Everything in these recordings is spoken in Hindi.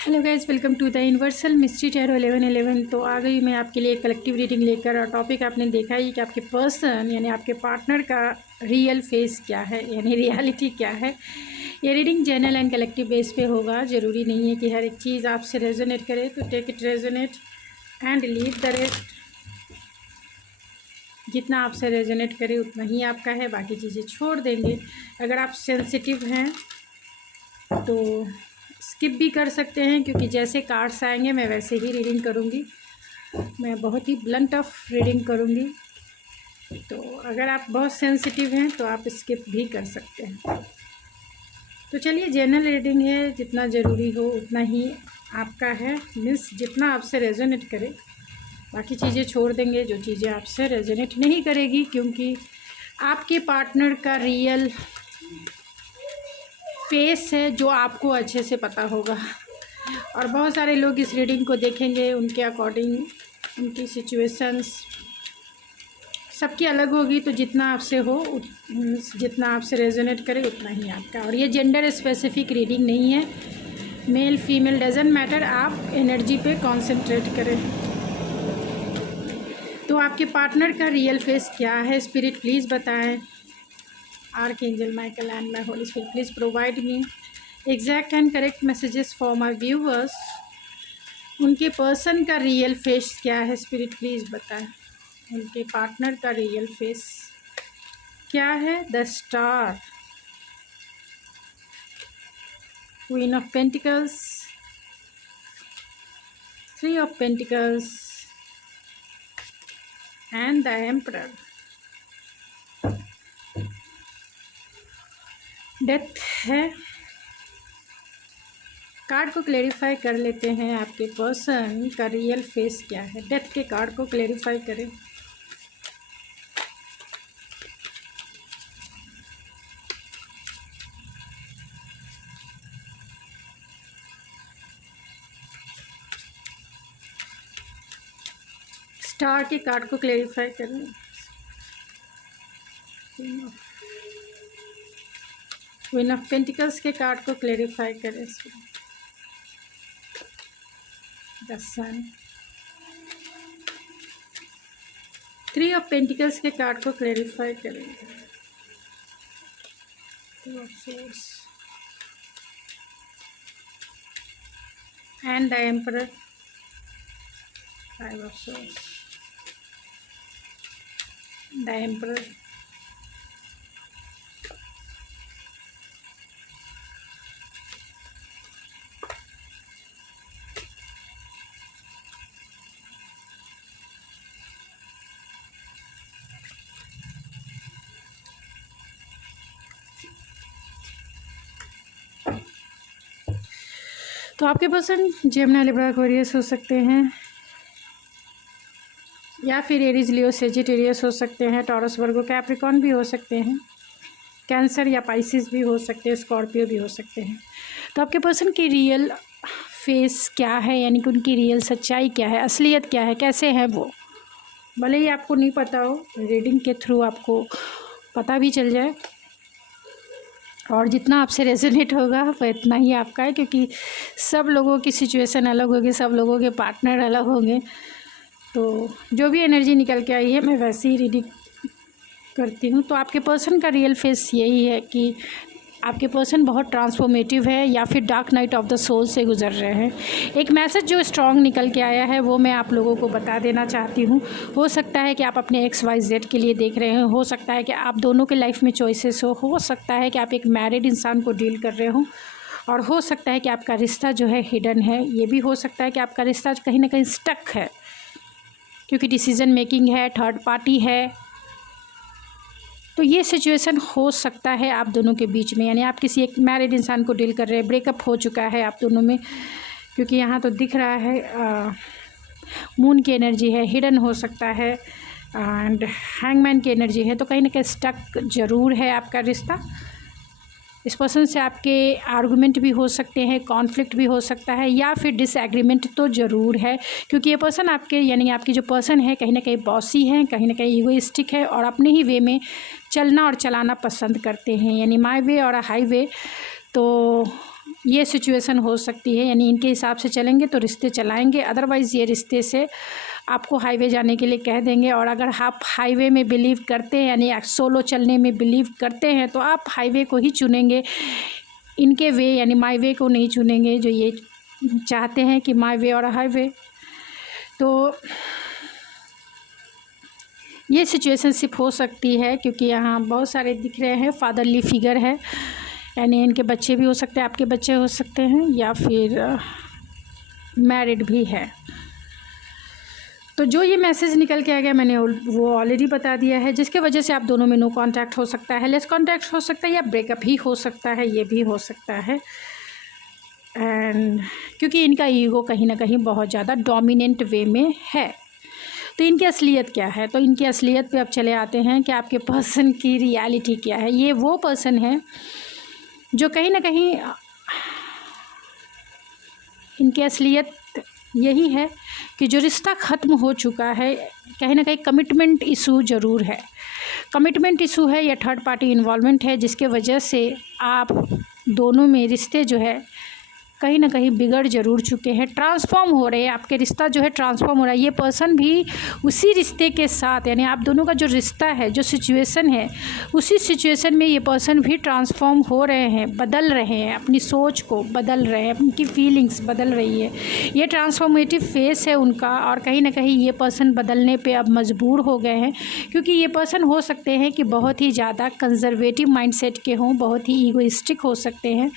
Hello guys, welcome to the universal mystery tarot 1111। तो आ गई मैं आपके लिए कलेक्टिव रीडिंग लेकर। और टॉपिक आपने देखा ही कि आपके पर्सन यानी आपके पार्टनर का रियल फेस क्या है, यानी रियलिटी क्या है। ये reading general and collective base पे होगा। ज़रूरी नहीं है कि हर एक चीज़ आपसे रेजोनेट करे, तो take it resonate and leave the rest. जितना आपसे रेजोनेट करे उतना ही आपका है, बाकी चीज़ें छोड़ देंगे। अगर आप सेंसिटिव हैं तो स्किप भी कर सकते हैं, क्योंकि जैसे कार्ड्स आएंगे मैं वैसे ही रीडिंग करूँगी। मैं बहुत ही ब्लंट ऑफ रीडिंग करूँगी। तो अगर आप बहुत सेंसिटिव हैं तो आप स्किप भी कर सकते हैं। तो चलिए, जनरल रीडिंग है, जितना ज़रूरी हो उतना ही आपका है। मीन्स जितना आपसे रेजोनेट करे, बाकी चीज़ें छोड़ देंगे जो चीज़ें आपसे रेजोनेट नहीं करेगी, क्योंकि आपके पार्टनर का रियल फेस है जो आपको अच्छे से पता होगा। और बहुत सारे लोग इस रीडिंग को देखेंगे, उनके अकॉर्डिंग उनकी सिचुएशंस सबकी अलग होगी। तो जितना आपसे हो, जितना आपसे रेजोनेट करे उतना ही आपका। और ये जेंडर स्पेसिफिक रीडिंग नहीं है, मेल फीमेल डजेंट मैटर। आप एनर्जी पे कॉन्सेंट्रेट करें। तो आपके पार्टनर का रियल फेस क्या है, स्पिरिट प्लीज़ बताएं। Archangel Michael and my Holi spirit please provide me exact and correct messages for my viewers. उनके पर्सन का रियल फेस क्या है, स्पिरिट प्लीज़ बताएं। उनके पार्टनर का रियल फेस क्या है। The star, queen of pentacles, 3 of pentacles and the emperor. Death है। कार्ड को क्लेरिफाई कर लेते हैं, आपके पर्सन का रियल फेस क्या है। डेथ के कार्ड को क्लेरिफाई करें। स्टार के कार्ड को क्लेरिफाई करें। क्वीन ऑफ पेंटिकल्स के कार्ड को क्लेरिफाई करें। द सन, 3 ऑफ पेंटिकल्स के कार्ड को क्लेरिफाई करें। 2 of swords and the emperor, 5 of swords, the emperor. तो आपके पर्सन जेमिनी लिब्रा एक्वेरियस हो सकते हैं, या फिर एरीज लियो सेजिटेरियस हो सकते हैं, टॉरस वर्गो कैप्रिकॉन भी हो सकते हैं, कैंसर या पाइसिस भी हो सकते हैं, स्कॉर्पियो भी हो सकते हैं। तो आपके पर्सन की रियल फेस क्या है, यानी कि उनकी रियल सच्चाई क्या है, असलियत क्या है, कैसे है वो। भले ही आपको नहीं पता हो, रीडिंग के थ्रू आपको पता भी चल जाए। और जितना आपसे रेजोनेट होगा वो इतना ही आपका है, क्योंकि सब लोगों की सिचुएशन अलग होगी, सब लोगों के पार्टनर अलग होंगे। तो जो भी एनर्जी निकल के आई है मैं वैसे ही रीडिंग करती हूँ। तो आपके पर्सन का रियल फेस यही है कि आपके पर्सन बहुत ट्रांसफॉर्मेटिव है, या फिर dark night of the soul से गुजर रहे हैं। एक मैसेज जो स्ट्रॉन्ग निकल के आया है वो मैं आप लोगों को बता देना चाहती हूँ। हो सकता है कि आप अपने XYZ के लिए देख रहे हो सकता है कि आप दोनों के लाइफ में चॉइसेस हो सकता है कि आप एक मैरिड इंसान को डील कर रहे हो, और हो सकता है कि आपका रिश्ता जो है हिडन है। ये भी हो सकता है कि आपका रिश्ता कहीं ना कहीं स्टक है, क्योंकि डिसीज़न मेकिंग है, थर्ड पार्टी है। तो ये सिचुएशन हो सकता है आप दोनों के बीच में, यानी आप किसी एक मैरिड इंसान को डील कर रहे हैं, ब्रेकअप हो चुका है आप दोनों में, क्योंकि यहाँ तो दिख रहा है मून की एनर्जी है, हिडन हो सकता है, एंड हैंगमैन की एनर्जी है। तो कहीं ना कहीं स्टक ज़रूर है आपका रिश्ता। इस पर्सन से आपके आर्गुमेंट भी हो सकते हैं, कॉन्फ्लिक्ट भी हो सकता है, या फिर डिसएग्रीमेंट तो ज़रूर है, क्योंकि ये पर्सन आपके यानी आपकी जो पर्सन है कहीं ना कहीं बॉसी है, कहीं ना कहीं ईगोइस्टिक है, और अपने ही वे में चलना और चलाना पसंद करते हैं, यानी माई वे और हाई वे। तो ये सिचुएशन हो सकती है, यानी इनके हिसाब से चलेंगे तो रिश्ते चलाएंगे, अदरवाइज़ ये रिश्ते से आपको हाईवे जाने के लिए कह देंगे। और अगर आप हाईवे में बिलीव करते हैं, यानी सोलो चलने में बिलीव करते हैं, तो आप हाईवे को ही चुनेंगे, इनके वे यानी माई वे को नहीं चुनेंगे, जो ये चाहते हैं कि माई वे और हाईवे। तो ये सिचुएशनशिप हो सकती है, क्योंकि यहाँ बहुत सारे दिख रहे हैं, फादरली फिगर है, यानी इनके बच्चे भी हो सकते हैं, आपके बच्चे हो सकते हैं, या फिर मैरिड भी है। तो जो ये मैसेज निकल के आ गया मैंने वो ऑलरेडी बता दिया है, जिसके वजह से आप दोनों में नो कांटेक्ट हो सकता है, लेस कांटेक्ट हो सकता है, या ब्रेकअप ही हो सकता है, ये भी हो सकता है। एंड क्योंकि इनका ईगो कहीं ना कहीं बहुत ज़्यादा डोमिनेंट वे में है। तो इनकी असलियत क्या है? तो इनकी असलियत पे अब चले आते हैं कि आपके पर्सन की रियलिटी क्या है। ये वो पर्सन है जो कहीं ना कहीं, इनकी असलियत यही है कि जो रिश्ता ख़त्म हो चुका है, कहीं ना कहीं कमिटमेंट इशू ज़रूर है, कमिटमेंट इशू है या थर्ड पार्टी इन्वॉल्वमेंट है, जिसके वजह से आप दोनों में रिश्ते जो है कहीं ना कहीं बिगड़ ज़रूर चुके हैं, ट्रांसफॉर्म हो रहे हैं, आपके रिश्ता जो है ट्रांसफॉर्म हो रहा है। ये पर्सन भी उसी रिश्ते के साथ, यानी आप दोनों का जो रिश्ता है, जो सिचुएशन है, उसी सिचुएशन में ये पर्सन भी ट्रांसफॉर्म हो रहे हैं, बदल रहे हैं, अपनी सोच को बदल रहे हैं, उनकी फीलिंग्स बदल रही है। ये ट्रांसफॉर्मेटिव फेस है उनका, और कहीं ना कहीं ये पर्सन बदलने पर अब मजबूर हो गए हैं, क्योंकि ये पर्सन हो सकते हैं कि बहुत ही ज़्यादा कंजर्वेटिव माइंडसेट के हों, बहुत ही ईगोइस्टिक हो सकते हैं,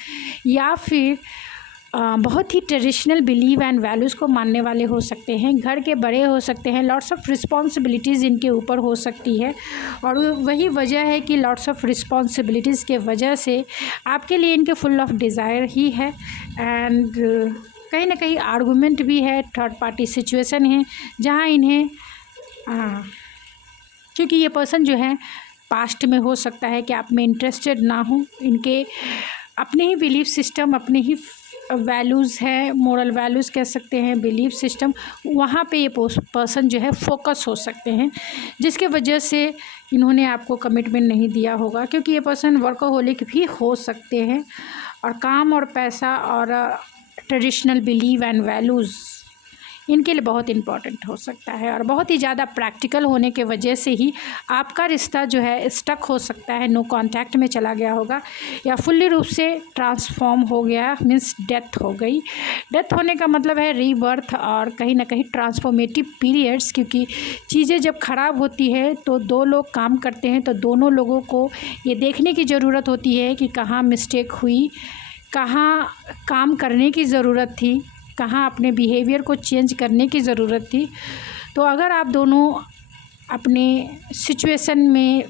या फिर बहुत ही ट्रेडिशनल बिलीव एंड वैल्यूज़ को मानने वाले हो सकते हैं, घर के बड़े हो सकते हैं, लॉट्स ऑफ रिस्पॉन्सिबिलिटीज़ इनके ऊपर हो सकती है। और वही वजह है कि लॉट्स ऑफ रिस्पॉन्सिबिलिटीज़ के वजह से आपके लिए इनके फुल ऑफ डिज़ायर ही है। एंड कहीं ना कहीं आर्गूमेंट भी है, थर्ड पार्टी सिचुएशन है, जहाँ इन्हें क्योंकि ये पर्सन जो है पास्ट में हो सकता है कि आप में इंटरेस्टेड ना हो, इनके अपने ही बिलीफ सिस्टम, अपने ही वैल्यूज़ है, मोरल वैल्यूज़ कह सकते हैं, बिलीफ सिस्टम, वहाँ पे ये पर्सन जो है फोकस हो सकते हैं, जिसके वजह से इन्होंने आपको कमिटमेंट नहीं दिया होगा। क्योंकि ये पर्सन वर्कहोलिक भी हो सकते हैं, और काम और पैसा और ट्रेडिशनल बिलीव एंड वैल्यूज़ इनके लिए बहुत इम्पॉर्टेंट हो सकता है, और बहुत ही ज़्यादा प्रैक्टिकल होने के वजह से ही आपका रिश्ता जो है स्टक हो सकता है, नो कांटेक्ट में चला गया होगा, या फुल्ली रूप से ट्रांसफॉर्म हो गया, मीन्स डेथ हो गई। डेथ होने का मतलब है रीबर्थ, और कहीं ना कहीं ट्रांसफॉर्मेटिव पीरियड्स, क्योंकि चीज़ें जब ख़राब होती है तो दो लोग काम करते हैं, तो दोनों लोगों को ये देखने की ज़रूरत होती है कि कहाँ मिस्टेक हुई, कहाँ काम करने की ज़रूरत थी, कहाँ अपने बिहेवियर को चेंज करने की ज़रूरत थी। तो अगर आप दोनों अपने सिचुएशन में,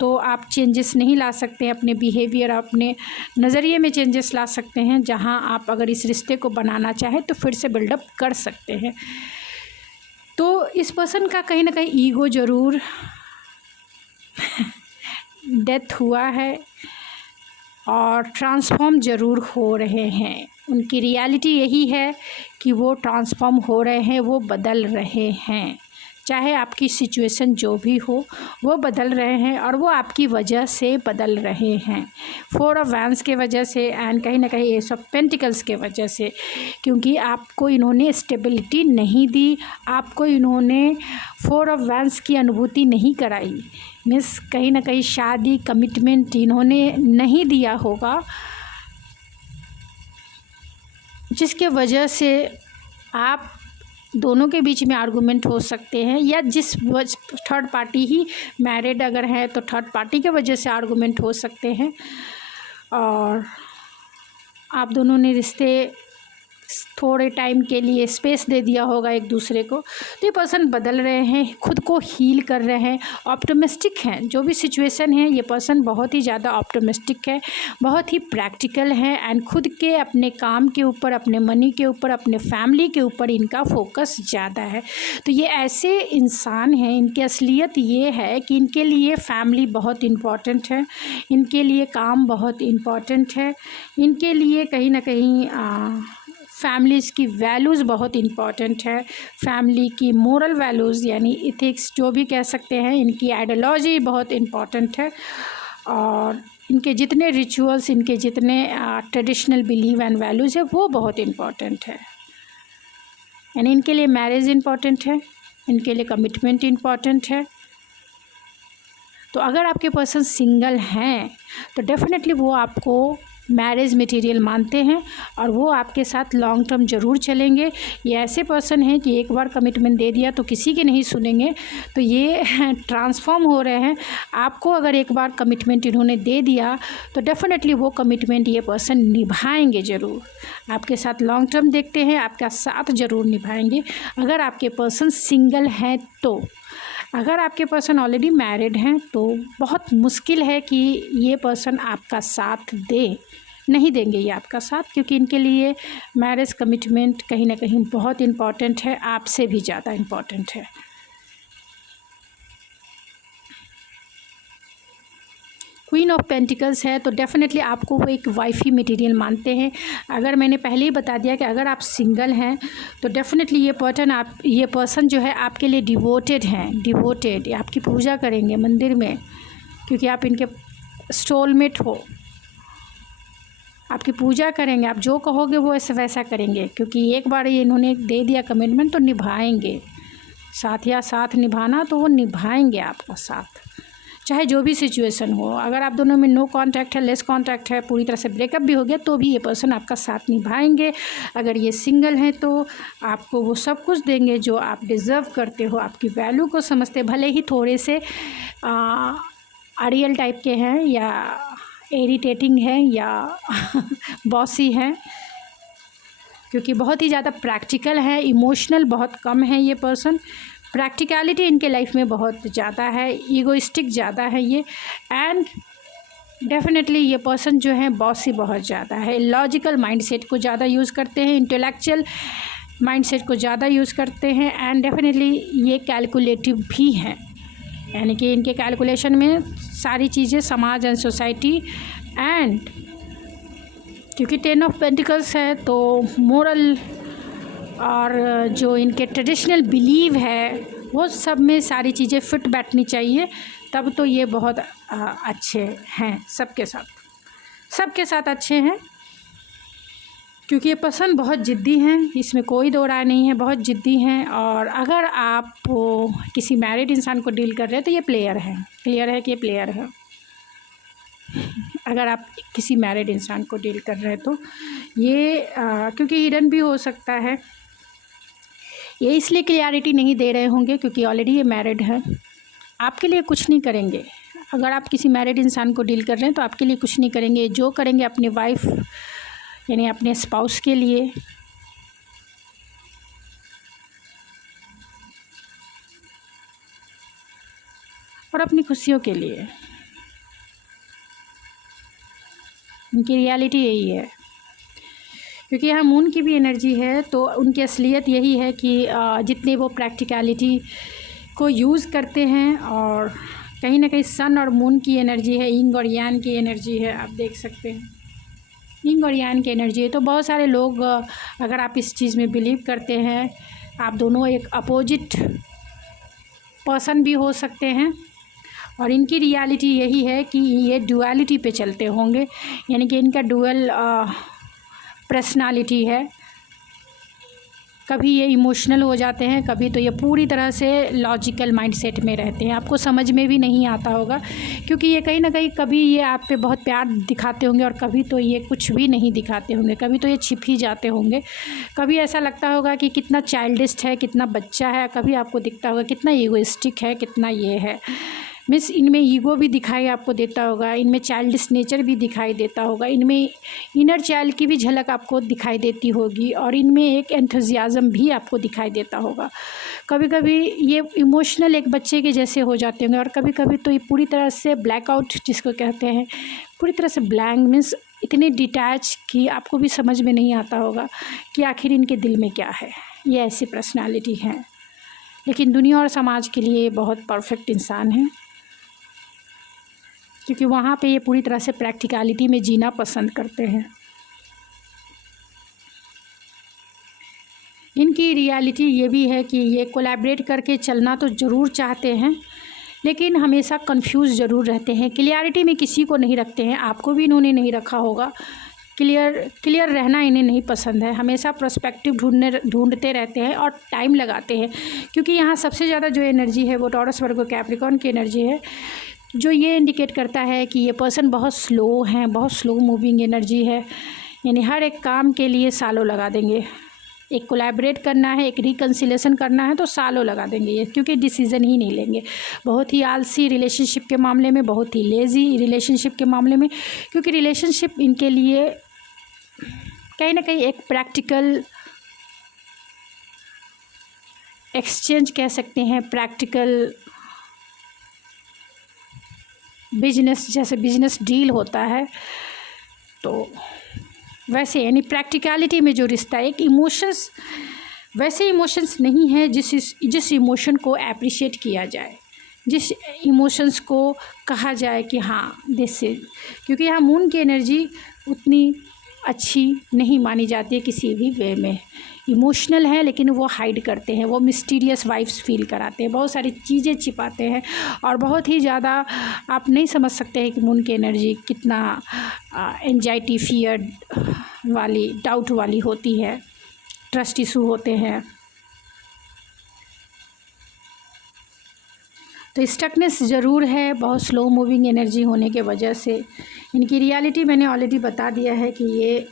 तो आप चेंजेस नहीं ला सकते हैं अपने बिहेवियर, अपने नज़रिए में चेंजेस ला सकते हैं, जहाँ आप अगर इस रिश्ते को बनाना चाहें तो फिर से बिल्डअप कर सकते हैं। तो इस पर्सन का कहीं ना कहीं ईगो ज़रूर डेथ हुआ है, और ट्रांसफॉर्म ज़रूर हो रहे हैं। उनकी रियलिटी यही है कि वो ट्रांसफॉर्म हो रहे हैं, वो बदल रहे हैं, चाहे आपकी सिचुएशन जो भी हो, वो बदल रहे हैं, और वो आपकी वजह से बदल रहे हैं। 4 ऑफ वैंड्स के वजह से, एंड कहीं ना कहीं एस ऑफ पेंटिकल्स के वजह से, क्योंकि आपको इन्होंने स्टेबिलिटी नहीं दी, आपको इन्होंने 4 ऑफ वैंड्स की अनुभूति नहीं कराई, मीन्स कहीं ना कहीं शादी, कमिटमेंट इन्होंने नहीं दिया होगा, जिसके वजह से आप दोनों के बीच में आर्गूमेंट हो सकते हैं, या जिस थर्ड पार्टी ही मैरिड अगर है तो थर्ड पार्टी के वजह से आर्गूमेंट हो सकते हैं, और आप दोनों ने रिश्ते थोड़े टाइम के लिए स्पेस दे दिया होगा एक दूसरे को। तो ये पर्सन बदल रहे हैं, खुद को हील कर रहे हैं, ऑप्टिमिस्टिक हैं, जो भी सिचुएशन है ये पर्सन बहुत ही ज़्यादा ऑप्टिमिस्टिक है, बहुत ही प्रैक्टिकल है, एंड खुद के अपने काम के ऊपर, अपने मनी के ऊपर, अपने फैमिली के ऊपर इनका फोकस ज़्यादा है। तो ये ऐसे इंसान हैं, इनकी असलियत ये है कि इनके लिए फैमिली बहुत इम्पॉर्टेंट है, इनके लिए काम बहुत इम्पॉर्टेंट है, इनके लिए कहीं ना कहीं फैमिलीज़ की वैल्यूज़ बहुत इम्पॉर्टेंट है, फैमिली की मोरल वैल्यूज़ यानी इथिक्स जो भी कह सकते हैं, इनकी आइडियोलॉजी बहुत इम्पॉर्टेंट है, और इनके जितने रिचुअल्स, इनके जितने ट्रेडिशनल बिलीव एंड वैल्यूज़ है वो बहुत इम्पॉर्टेंट है। यानी इनके लिए मैरिज इम्पॉर्टेंट है, इनके लिए कमिटमेंट इम्पॉर्टेंट है। तो अगर आपके पर्सन सिंगल हैं तो डेफ़िनेटली वो आपको मैरिज मटेरियल मानते हैं और वो आपके साथ लॉन्ग टर्म ज़रूर चलेंगे। ये ऐसे पर्सन हैं कि एक बार कमिटमेंट दे दिया तो किसी की नहीं सुनेंगे, तो ये ट्रांसफॉर्म हो रहे हैं। आपको अगर एक बार कमिटमेंट इन्होंने दे दिया तो डेफ़िनेटली वो कमिटमेंट ये पर्सन निभाएंगे ज़रूर। आपके साथ लॉन्ग टर्म देखते हैं, आपका साथ ज़रूर निभाएंगे अगर आपके पर्सन सिंगल हैं तो। अगर आपके पर्सन ऑलरेडी मैरिड हैं तो बहुत मुश्किल है कि ये पर्सन आपका साथ दे, नहीं देंगे ये आपका साथ, क्योंकि इनके लिए मैरिज कमिटमेंट कहीं ना कहीं बहुत इम्पॉर्टेंट है, आपसे भी ज़्यादा इम्पॉर्टेंट है। क्वीन ऑफ पेंटिकल्स है तो डेफ़िनेटली आपको वो एक वाइफी मटेरियल मानते हैं। अगर मैंने पहले ही बता दिया कि अगर आप सिंगल हैं तो डेफ़िनेटली ये पर्सन जो है आपके लिए डिवोटेड हैं, डिवोटेड, आपकी पूजा करेंगे मंदिर में, क्योंकि आप इनके सोलमेट हो। आपकी पूजा करेंगे, आप जो कहोगे वो ऐसे वैसा करेंगे, क्योंकि एक बार ये इन्होंने दे दिया कमिटमेंट तो निभाएंगे। साथ या साथ निभाना तो वो निभाएंगे आपका साथ, चाहे जो भी सिचुएशन हो। अगर आप दोनों में नो कांटेक्ट है, लेस कांटेक्ट है, पूरी तरह से ब्रेकअप भी हो गया तो भी ये पर्सन आपका साथ निभाएंगे। अगर ये सिंगल हैं तो आपको वो सब कुछ देंगे जो आप डिज़र्व करते हो, आपकी वैल्यू को समझते, भले ही थोड़े से अड़ियल टाइप के हैं या इरिटेटिंग हैं या बॉसी हैं, क्योंकि बहुत ही ज़्यादा प्रैक्टिकल है, इमोशनल बहुत कम है ये पर्सन। प्रैक्टिकलिटी इनके लाइफ में बहुत ज़्यादा है, ईगोइस्टिक ज़्यादा है ये, एंड डेफिनेटली ये पर्सन जो है बॉसी बहुत ज़्यादा है। लॉजिकल माइंडसेट को ज़्यादा यूज़ करते हैं, इंटेलेक्चुअल माइंडसेट को ज़्यादा यूज़ करते हैं, एंड डेफिनेटली ये कैलकुलेटिव भी हैं। यानी कि इनके कैलकुलेशन में सारी चीज़ें, समाज एंड सोसाइटी, एंड क्योंकि 10 ऑफ पेंटिकल्स है तो मोरल और जो इनके ट्रेडिशनल बिलीव है वो सब में सारी चीज़ें फिट बैठनी चाहिए, तब तो ये बहुत अच्छे हैं सबके साथ अच्छे हैं। क्योंकि ये पर्सन बहुत ज़िद्दी हैं, इसमें कोई दो राय नहीं है, बहुत ज़िद्दी हैं। और अगर आप किसी मैरिड इंसान को डील कर रहे हैं तो ये प्लेयर हैं, क्लियर है कि ये प्लेयर है। अगर आप किसी मैरिड इंसान को डील कर रहे हैं तो ये क्योंकि हिडन भी हो सकता है, ये इसलिए क्लियरिटी नहीं दे रहे होंगे क्योंकि ऑलरेडी ये मैरिड है, आपके लिए कुछ नहीं करेंगे। अगर आप किसी मैरिड इंसान को डील कर रहे हैं तो आपके लिए कुछ नहीं करेंगे, जो करेंगे अपनी वाइफ यानी अपने स्पाउस के लिए। और अपनी खुशियों के लिए, उनकी रियलिटी यही है। क्योंकि यहाँ मून की भी एनर्जी है तो उनकी असलियत यही है कि जितने वो प्रैक्टिकलिटी को यूज़ करते हैं, और कहीं ना कहीं सन और मून की एनर्जी है, यिंग और यांग की एनर्जी है, आप देख सकते हैं यिंग और यांग की एनर्जी है। तो बहुत सारे लोग अगर आप इस चीज़ में बिलीव करते हैं, आप दोनों एक अपोजिट पर्सन भी हो सकते हैं, और इनकी रियलिटी यही है कि ये डुअलिटी पे चलते होंगे, यानी कि इनका डुअल पर्सनालिटी है। कभी ये इमोशनल हो जाते हैं, कभी तो ये पूरी तरह से लॉजिकल माइंडसेट में रहते हैं, आपको समझ में भी नहीं आता होगा, क्योंकि ये कहीं ना कहीं कभी ये आप पे बहुत प्यार दिखाते होंगे और कभी तो ये कुछ भी नहीं दिखाते होंगे, कभी तो ये छिप ही जाते होंगे। कभी ऐसा लगता होगा कि कितना चाइल्डिश है, कितना बच्चा है, कभी आपको दिखता होगा कितना ईगोइस्टिक है, कितना ये है। मीन्स इनमें ईगो भी दिखाई आपको देता होगा, इनमें चाइल्डिश नेचर भी दिखाई देता होगा, इनमें इनर चाइल्ड की भी झलक आपको दिखाई देती होगी, और इनमें एक एंथुजियाज़म भी आपको दिखाई देता होगा। कभी कभी ये इमोशनल एक बच्चे के जैसे हो जाते होंगे, और कभी कभी तो ये पूरी तरह से ब्लैकआउट जिसको कहते हैं, पूरी तरह से ब्लैंक, मीन्स इतने डिटैच कि आपको भी समझ में नहीं आता होगा कि आखिर इनके दिल में क्या है। ये ऐसी पर्सनालिटी है, लेकिन दुनिया और समाज के लिए बहुत परफेक्ट इंसान है, क्योंकि वहाँ पे ये पूरी तरह से प्रैक्टिकलिटी में जीना पसंद करते हैं। इनकी रियलिटी ये भी है कि ये कोलैबोरेट करके चलना तो ज़रूर चाहते हैं, लेकिन हमेशा कंफ्यूज ज़रूर रहते हैं, क्लियरिटी में किसी को नहीं रखते हैं, आपको भी इन्होंने नहीं रखा होगा। क्लियर रहना इन्हें नहीं पसंद है, हमेशा पर्सपेक्टिव ढूंढते रहते हैं और टाइम लगाते हैं, क्योंकि यहाँ सबसे ज़्यादा जो एनर्जी है वो टॉरस वर्गो कैप्रिकॉर्न की एनर्जी है, जो ये इंडिकेट करता है कि ये पर्सन बहुत स्लो हैं, बहुत स्लो मूविंग एनर्जी है, यानी हर एक काम के लिए सालों लगा देंगे। एक कोलैबोरेट करना है, एक रिकन्सिलेशन करना है तो सालों लगा देंगे ये, क्योंकि डिसीज़न ही नहीं लेंगे। बहुत ही आलसी रिलेशनशिप के मामले में, बहुत ही लेज़ी रिलेशनशिप के मामले में, क्योंकि रिलेशनशिप इनके लिए कहीं ना कहीं एक प्रैक्टिकल एक्सचेंज कह सकते हैं, प्रैक्टिकल बिजनेस, जैसे बिजनेस डील होता है तो वैसे, यानी प्रैक्टिकलिटी में जो रिश्ता है, एक इमोशंस, वैसे इमोशंस नहीं है जिस इमोशन को अप्रिशिएट किया जाए, जिस इमोशंस को कहा जाए कि हाँ दिस इज, क्योंकि यहाँ मून की एनर्जी उतनी अच्छी नहीं मानी जाती है किसी भी वे में। इमोशनल है लेकिन वो हाइड करते हैं, वो मिस्टीरियस वाइब्स फील कराते हैं, बहुत सारी चीज़ें छिपाते हैं और बहुत ही ज़्यादा आप नहीं समझ सकते हैं कि मून की एनर्जी कितना एंजाइटी, फियर वाली, डाउट वाली होती है, ट्रस्ट इशू होते हैं। तो स्टकनेस ज़रूर है, बहुत स्लो मूविंग एनर्जी होने के वजह से। इनकी रियलिटी मैंने ऑलरेडी बता दिया है कि ये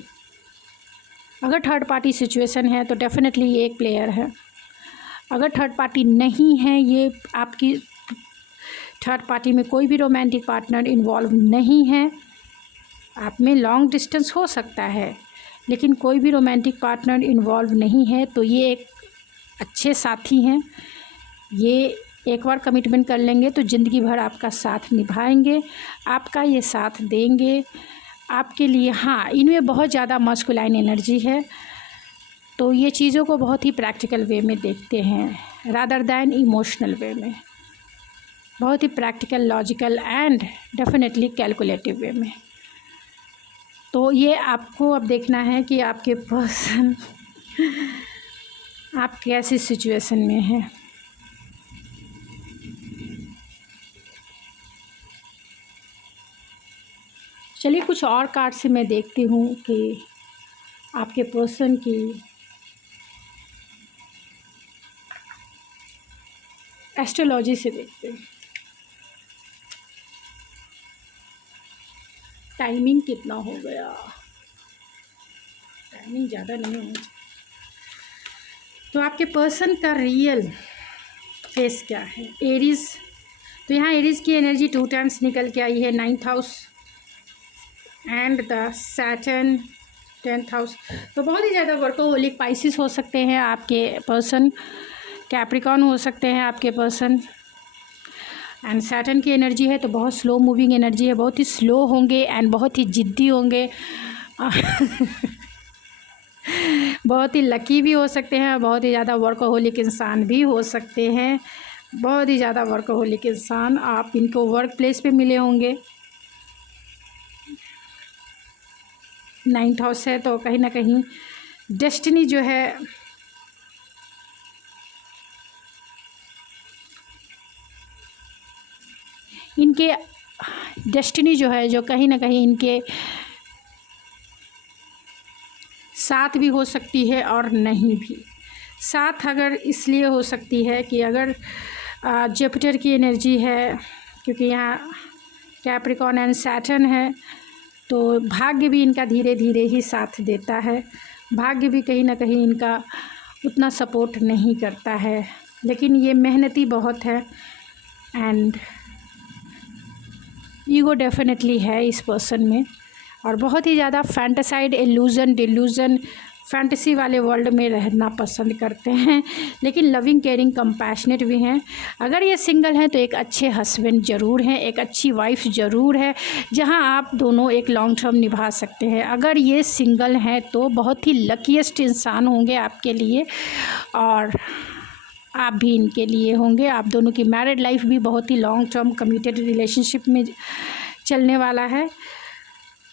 अगर थर्ड पार्टी सिचुएशन है तो डेफिनेटली ये एक प्लेयर है। अगर थर्ड पार्टी नहीं है, ये आपकी थर्ड पार्टी में कोई भी रोमांटिक पार्टनर इन्वॉल्व नहीं है, आप में लॉन्ग डिस्टेंस हो सकता है लेकिन कोई भी रोमांटिक पार्टनर इन्वॉल्व नहीं है, तो ये एक अच्छे साथी हैं। ये एक बार कमिटमेंट कर लेंगे तो ज़िंदगी भर आपका साथ निभाएंगे, आपका ये साथ देंगे आपके लिए। हाँ, इनमें बहुत ज़्यादा मस्कुलाइन एनर्जी है, तो ये चीज़ों को बहुत ही प्रैक्टिकल वे में देखते हैं रादर दैन इमोशनल वे में, बहुत ही practical, logical and definitely calculative way में। तो ये आपको अब देखना है कि आपके पर्सन आप कैसी सिचुएशन में हैं। चलिए कुछ और कार्ड से मैं देखती हूँ कि आपके पर्सन की एस्ट्रोलॉजी से देखते हैं। टाइमिंग कितना हो गया, टाइमिंग ज़्यादा नहीं होना चाहिए। तो आपके पर्सन का रियल फेस क्या है? एरीज, तो यहाँ एरीज की एनर्जी 2 टाइम्स निकल के आई है, 9th house and the Saturn 10th house. तो बहुत ही ज़्यादा वर्कोहोलिक पाइसिस हो सकते हैं आपके पर्सन, कैप्रिकॉर्न हो सकते हैं आपके पर्सन, एंड सैटर्न की एनर्जी है तो बहुत स्लो मूविंग एनर्जी है, बहुत ही स्लो होंगे एंड बहुत ही ज़िद्दी होंगे बहुत ही लकी भी हो सकते हैं, बहुत ही ज़्यादा वर्कोहोलिक इंसान भी हो सकते हैं, बहुत ही ज़्यादा वर्कोहोलिक इंसान। आप इनको वर्क प्लेस पे मिले होंगे, 9th हाउस है तो कहीं ना कहीं डेस्टिनी जो है इनके, डेस्टिनी जो है जो कहीं ना कहीं इनके साथ भी हो सकती है और नहीं भी। साथ अगर इसलिए हो सकती है कि अगर जुपिटर की एनर्जी है, क्योंकि यहाँ कैप्रिकॉर्न एंड सैटर्न है, तो भाग्य भी इनका धीरे धीरे ही साथ देता है। भाग्य भी कहीं ना कहीं इनका उतना सपोर्ट नहीं करता है, लेकिन ये मेहनती बहुत है एंड ईगो डेफिनेटली है इस पर्सन में, और बहुत ही ज़्यादा फैंटासाइड, इल्यूज़न, डिल्यूज़न, फैंटेसी वाले वर्ल्ड में रहना पसंद करते हैं, लेकिन लविंग, केयरिंग, कंपैशनेट भी हैं। अगर ये सिंगल हैं तो एक अच्छे हस्बैंड ज़रूर हैं, एक अच्छी वाइफ ज़रूर है, जहां आप दोनों एक लॉन्ग टर्म निभा सकते हैं। अगर ये सिंगल हैं तो बहुत ही लकीएस्ट इंसान होंगे आपके लिए, और आप भी इनके लिए होंगे। आप दोनों की मैरिड लाइफ भी बहुत ही लॉन्ग टर्म कमिटेड रिलेशनशिप में चलने वाला है,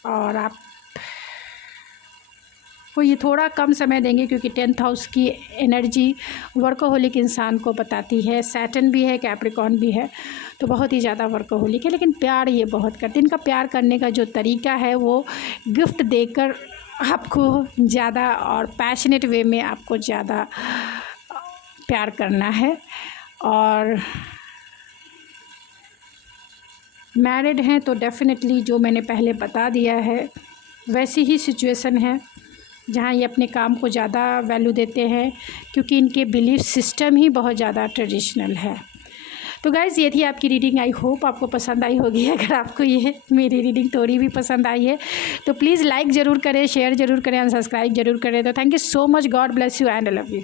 और आपको ये थोड़ा कम समय देंगे, क्योंकि 10th हाउस की एनर्जी वर्कोहोलिक इंसान को बताती है। सैटर्न भी है, कैप्रिकॉर्न भी है, तो बहुत ही ज़्यादा वर्कोहोलिक है, लेकिन प्यार ये बहुत करते हैं। इनका प्यार करने का जो तरीका है वो गिफ्ट देकर आपको ज़्यादा और पैशनेट वे में आपको ज़्यादा प्यार करना है। और मैरिड हैं तो डेफ़िनेटली जो मैंने पहले बता दिया है वैसी ही सिचुएशन है, जहाँ ये अपने काम को ज़्यादा वैल्यू देते हैं, क्योंकि इनके बिलीफ सिस्टम ही बहुत ज़्यादा ट्रेडिशनल है। तो गाइज़ ये थी आपकी रीडिंग। आई होप आपको पसंद आई होगी। अगर आपको ये मेरी रीडिंग थोड़ी भी पसंद आई है तो प्लीज़ लाइक ज़रूर करें, शेयर ज़रूर करें और सब्सक्राइब ज़रूर करें। तो thank you so much. God bless you and I love you.